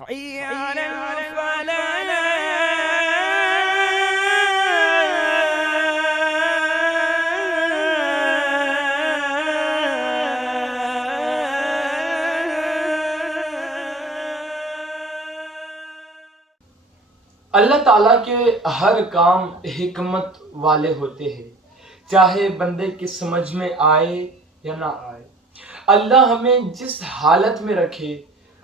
حي على الفلاح. اللہ تعالیٰ کے ہر کام حکمت والے ہوتے ہیں، چاہے بندے کی سمجھ میں آئے یا نہ آئے۔ اللہ ہمیں جس حالت میں رکھے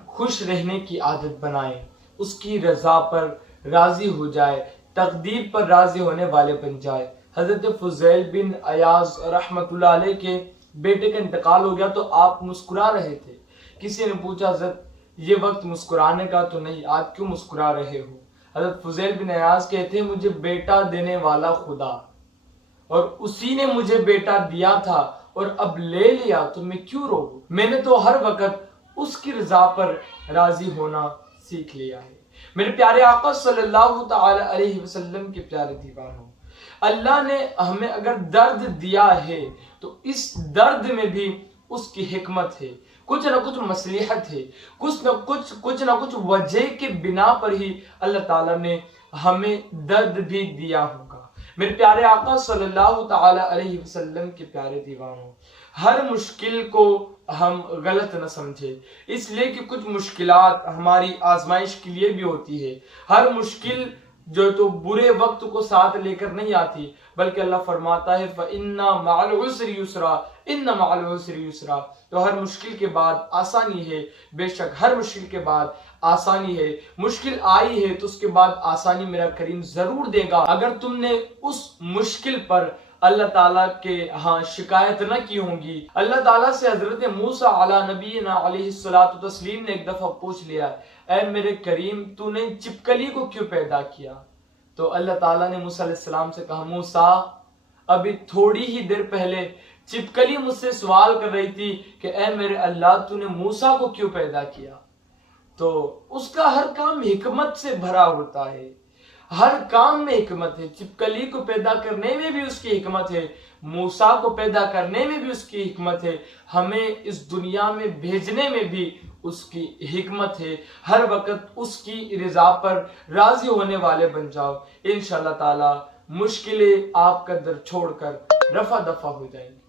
خوش رہنے کی عادت بنائے، اس کی رضا پر راضی ہو جائے، تقدیر پر راضی ہونے والے بن جائے۔ حضرت فضیل بن عیاض رحمۃ اللہ علیہ کے بیٹے کا انتقال ہو گیا تو آپ مسکرا رہے تھے۔ کسی نے پوچھا حضرت یہ وقت مسکرانے کا تو نہیں، آپ کیوں مسکرا رہے ہو؟ حضرت فضیل بن عیاض کہتے ہیں مجھے بیٹا دینے والا خدا، اور اسی نے مجھے بیٹا دیا تھا اور اب لے لیا تو میں کیوں رو؟ میں نے تو ہر وقت اس کی رضا پر راضی ہونا سیکھ لیا ہے۔ میرے پیارے آقا صلی اللہ تعالی علیہ وسلم کے پیارے دیوانوں، اللہ نے ہمیں اگر درد دیا ہے تو اس درد میں بھی اس کی حکمت ہے، کچھ نہ کچھ مصلحت ہے، کچھ نہ کچھ وجہ کے بنا پر ہی اللہ تعالیٰ نے ہمیں درد بھی دیا ہوگا۔ میرے پیارے آقا صلی اللہ تعالی علیہ وسلم کے پیارے دیوانوں، ہر مشکل کو ہم غلط نہ سمجھے، اس لیے کہ کچھ مشکلات ہماری آزمائش کے لیے بھی ہوتی ہے۔ ہر مشکل جو تو برے وقت کو ساتھ لے کر نہیں آتی، بلکہ اللہ فرماتا ہے فَإِنَّ مَعَ الْعُسْرِ يُسْرًا إِنَّ مَعَ الْعُسْرِ يُسْرًا۔ تو ہر مشکل کے بعد آسانی ہے، بے شک ہر مشکل کے بعد آسانی ہے۔ مشکل آئی ہے تو اس کے بعد آسانی میرا کریم ضرور دے گا، اگر تم نے اس مشکل پر اللہ تعالیٰ کے ہاں شکایت نہ کی ہوں گی۔ اللہ تعالیٰ سے حضرت موسیٰ علیٰ نبینا علیہ السلام نے ایک دفعہ پوچھ لیا، اے میرے کریم تو نے چپکلی کو کیوں پیدا کیا؟ تو اللہ تعالیٰ نے موسیٰ علیہ السلام سے کہا موسیٰ ابھی تھوڑی ہی دیر پہلے چپکلی مجھ سے سوال کر رہی تھی کہ اے میرے اللہ تو نے موسیٰ کو کیوں پیدا کیا؟ تو اس کا ہر کام حکمت سے بھرا ہوتا ہے، ہر کام میں حکمت ہے۔ چپکلی کو پیدا کرنے میں بھی اس کی حکمت ہے، موسیٰ کو پیدا کرنے میں بھی اس کی حکمت ہے، ہمیں اس دنیا میں بھیجنے میں بھی اس کی حکمت ہے۔ ہر وقت اس کی رضا پر راضی ہونے والے بن جاؤ، انشاءاللہ تعالی مشکلیں آپ کا در چھوڑ کر رفع دفع ہو جائیں گی۔